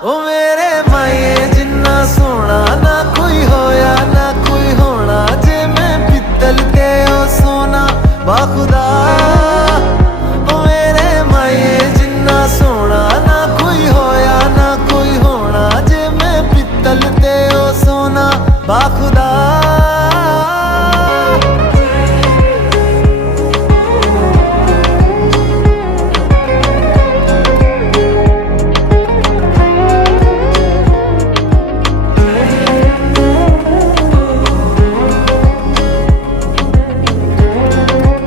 ओ मेरे माए जिन्ना सोना ना कोई होया ना कोई होना, जे मैं पित्तल ते ओ सोना बाखुदा। ओ मेरे माए जिन्ना सोना ना कोई होया ना कोई होना, जे मैं पित्तल ते ओ सोना बाखुदा।